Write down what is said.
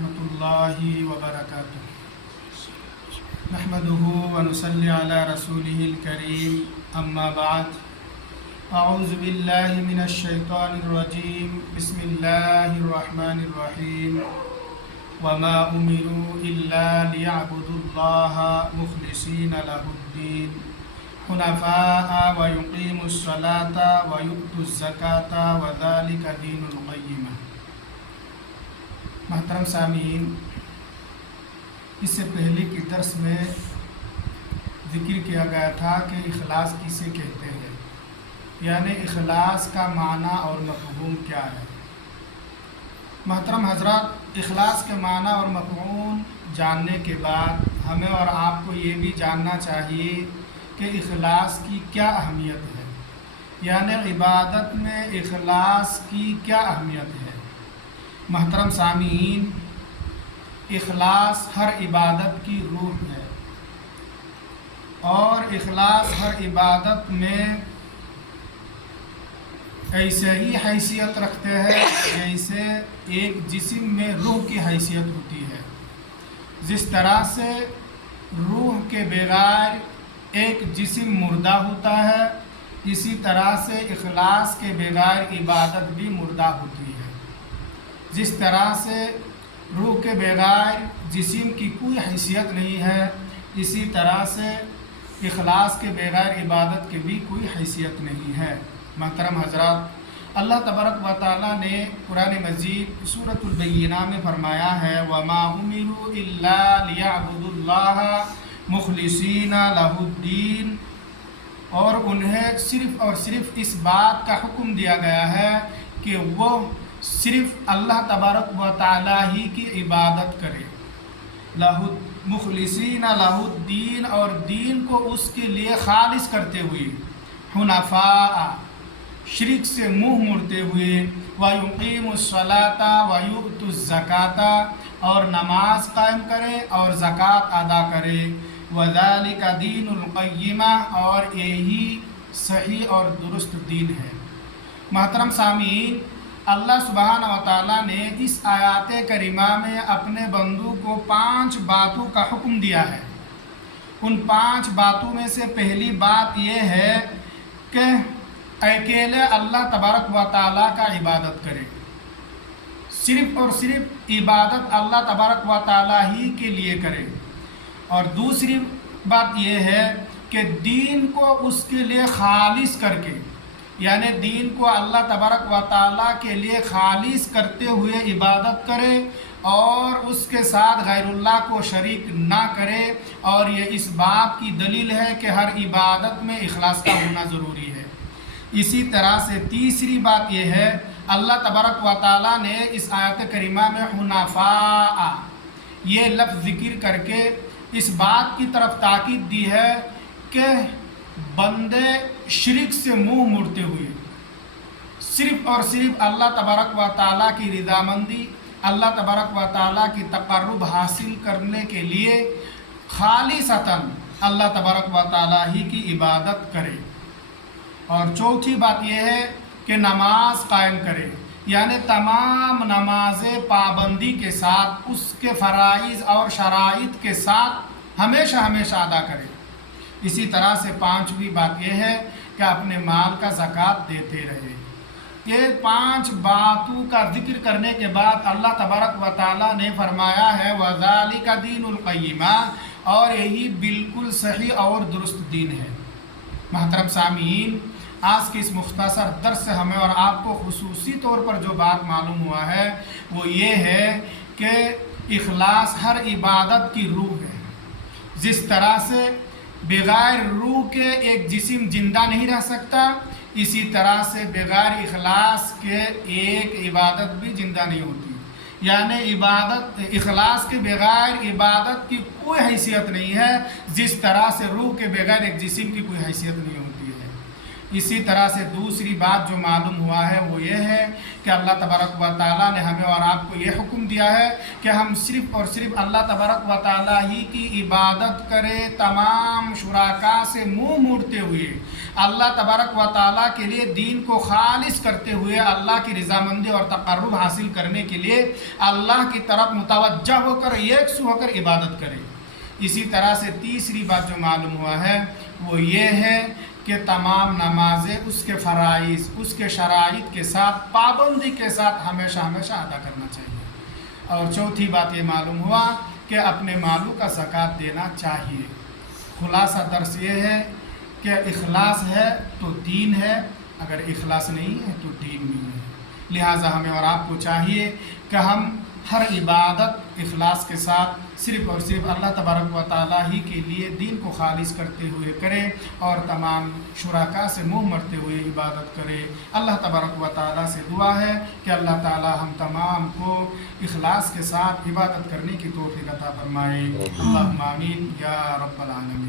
ورحمۃ اللہ وبرکاتہ نحمده ونصلی علی رسولہ الکریم اما بعد اعوذ باللہ من الشیطان الرجیم بسم اللہ الرحمن الرحیم وما امروا الا ليعبدوا الله مخلصین لہ الدین حنفاء ويقيموا الصلاة ويؤتوا الزکاة وذلك دین القیمہ۔ محترم سامعین، اس سے پہلے کے درس میں ذکر کیا گیا تھا کہ اخلاص کسے کہتے ہیں، یعنی اخلاص کا معنی اور مفہوم کیا ہے۔ محترم حضرات، اخلاص کے معنی اور مفہوم جاننے کے بعد ہمیں اور آپ کو یہ بھی جاننا چاہیے کہ اخلاص کی کیا اہمیت ہے، یعنی عبادت میں اخلاص کی کیا اہمیت ہے۔ محترم سامعین، اخلاص ہر عبادت کی روح ہے، اور اخلاص ہر عبادت میں ایسے ہی حیثیت رکھتے ہیں جیسے ایک جسم میں روح کی حیثیت ہوتی ہے۔ جس طرح سے روح کے بغیر ایک جسم مردہ ہوتا ہے، اسی طرح سے اخلاص کے بغیر عبادت بھی مردہ ہوتی ہے۔ جس طرح سے روح کے بغیر جسم کی کوئی حیثیت نہیں ہے، اسی طرح سے اخلاص کے بغیر عبادت کی بھی کوئی حیثیت نہیں ہے۔ محترم حضرات، اللہ تبارک و تعالیٰ نے قرآن مجید سورۃ البینہ میں فرمایا ہے وَمَا أُمِرُوا إِلَّا لِيَعْبُدُوا اللَّهَ مُخْلِصِينَ لَهُ الدِّينَ، اور انہیں صرف اور صرف اس بات کا حکم دیا گیا ہے کہ وہ صرف اللہ تبارک و تعالیٰ ہی کی عبادت کرے، مخلصین لہ الدین، اور دین کو اس کے لیے خالص کرتے ہوئے، حنفاء، شرک سے منہ موڑتے ہوئے، وَيُقِيمُوا الصَّلَاةَ وَيُؤْتُوا الزَّكَاةَ، اور نماز قائم کرے اور زکوٰۃ ادا کرے، وَذَلِكَ دِينُ الْقَيِّمَةِ، اور یہی صحیح اور درست دین ہے۔ محترم سامعین، اللہ سبحانہ و تعالیٰ نے اس آیات کریمہ میں اپنے بندوں کو 5 باتوں کا حکم دیا ہے۔ ان 5 باتوں میں سے پہلی بات یہ ہے کہ اکیلے اللہ تبارک و تعالیٰ کا عبادت کرے، صرف اور صرف عبادت اللہ تبارک و تعالیٰ ہی کے لیے کرے۔ اور دوسری بات یہ ہے کہ دین کو اس کے لیے خالص کر کے، یعنی دین کو اللہ تبارک و تعالیٰ کے لیے خالص کرتے ہوئے عبادت کرے، اور اس کے ساتھ غیر اللہ کو شریک نہ کرے، اور یہ اس بات کی دلیل ہے کہ ہر عبادت میں اخلاص کا ہونا ضروری ہے۔ اسی طرح سے تیسری بات یہ ہے، اللہ تبارک و تعالیٰ نے اس آیت کریمہ میں حنفاء یہ لفظ ذکر کر کے اس بات کی طرف تاکید دی ہے کہ بندے شرک سے منہ موڑتے ہوئے صرف اور صرف اللہ تبارک و تعالیٰ کی رضامندی، اللہ تبارک و تعالیٰ کی تقرب حاصل کرنے کے لیے خالصتاً اللہ تبارک و تعالیٰ ہی کی عبادت کرے۔ اور چوتھی بات یہ ہے کہ نماز قائم کرے، یعنی تمام نمازیں پابندی کے ساتھ، اس کے فرائض اور شرائط کے ساتھ ہمیشہ ادا کرے۔ اسی طرح سے 5ویں بات یہ ہے کہ اپنے مال کا زکوٰۃ دیتے رہے۔ یہ 5 باتوں کا ذکر کرنے کے بعد اللہ تبارک و تعالیٰ نے فرمایا ہے وَذَلِكَ دِينُ الْقَيِّمَةِ، اور یہی بالکل صحیح اور درست دین ہے۔ محترم سامعین، آج کے اس مختصر درس سے ہمیں اور آپ کو خصوصی طور پر جو بات معلوم ہوا ہے وہ یہ ہے کہ اخلاص ہر عبادت کی روح ہے۔ جس طرح سے بغیر روح کے ایک جسم زندہ نہیں رہ سکتا، اسی طرح سے بغیر اخلاص کے ایک عبادت بھی زندہ نہیں ہوتی، یعنی اخلاص کے بغیر عبادت کی کوئی حیثیت نہیں ہے، جس طرح سے روح کے بغیر ایک جسم کی کوئی حیثیت نہیں ہوتی ہے۔ اسی طرح سے دوسری بات جو معلوم ہوا ہے وہ یہ ہے کہ اللہ تبارک و تعالیٰ نے ہمیں اور آپ کو یہ حکم دیا ہے کہ ہم صرف اور صرف اللہ تبارک و تعالیٰ ہی کی عبادت کریں، تمام شرکا سے منہ موڑتے ہوئے، اللہ تبارک و تعالیٰ کے لیے دین کو خالص کرتے ہوئے، اللہ کی رضامندی اور تقرب حاصل کرنے کے لیے اللہ کی طرف متوجہ ہو کر یکسو ہو کر عبادت کریں۔ اسی طرح سے تیسری بات جو معلوم ہوا ہے وہ یہ ہے کہ تمام نمازیں اس کے فرائض، اس کے شرائط کے ساتھ، پابندی کے ساتھ ہمیشہ ادا کرنا چاہیے۔ اور چوتھی بات یہ معلوم ہوا کہ اپنے مالوں کا زکوٰۃ دینا چاہیے۔ خلاصہ درس یہ ہے کہ اخلاص ہے تو دین ہے، اگر اخلاص نہیں ہے تو دین نہیں ہے۔ لہٰذا ہمیں اور آپ کو چاہیے کہ ہم ہر عبادت اخلاص کے ساتھ صرف اور صرف اللہ تبارک و تعالیٰ ہی کے لیے دین کو خالص کرتے ہوئے کریں اور تمام شرکا سے منہ مرتے ہوئے عبادت کریں۔ اللہ تبارک و تعالیٰ سے دعا ہے کہ اللہ تعالیٰ ہم تمام کو اخلاص کے ساتھ عبادت کرنے کی توفیق عطا فرمائے۔ اللہم آمین یا رب العالمین۔